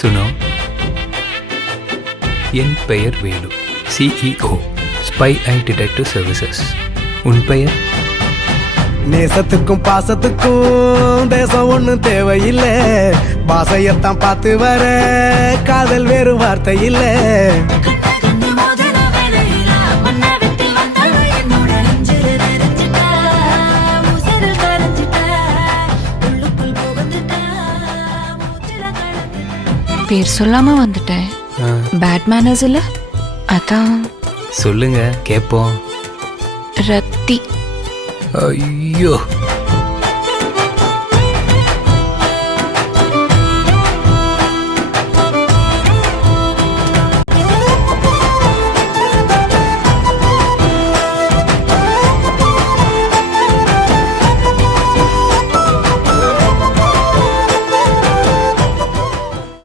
சுனோ, என் பெயர் Velu, CEO, spy and detective services. உன் பெயர்? நேசத்துக்கும் பாசத்துக்கும் தேசம் ஒண்ணும் தேவையில்லை, பாசையத்தான் பார்த்து வர காதல் வேறு வார்த்தை இல்லை. பேர் சொல்லாம வந்துட்டேன். பேட் மேனர்ஸ் இல்ல, அதான். சொல்லுங்க கேட்போம். ரத்தி. ஐயோ,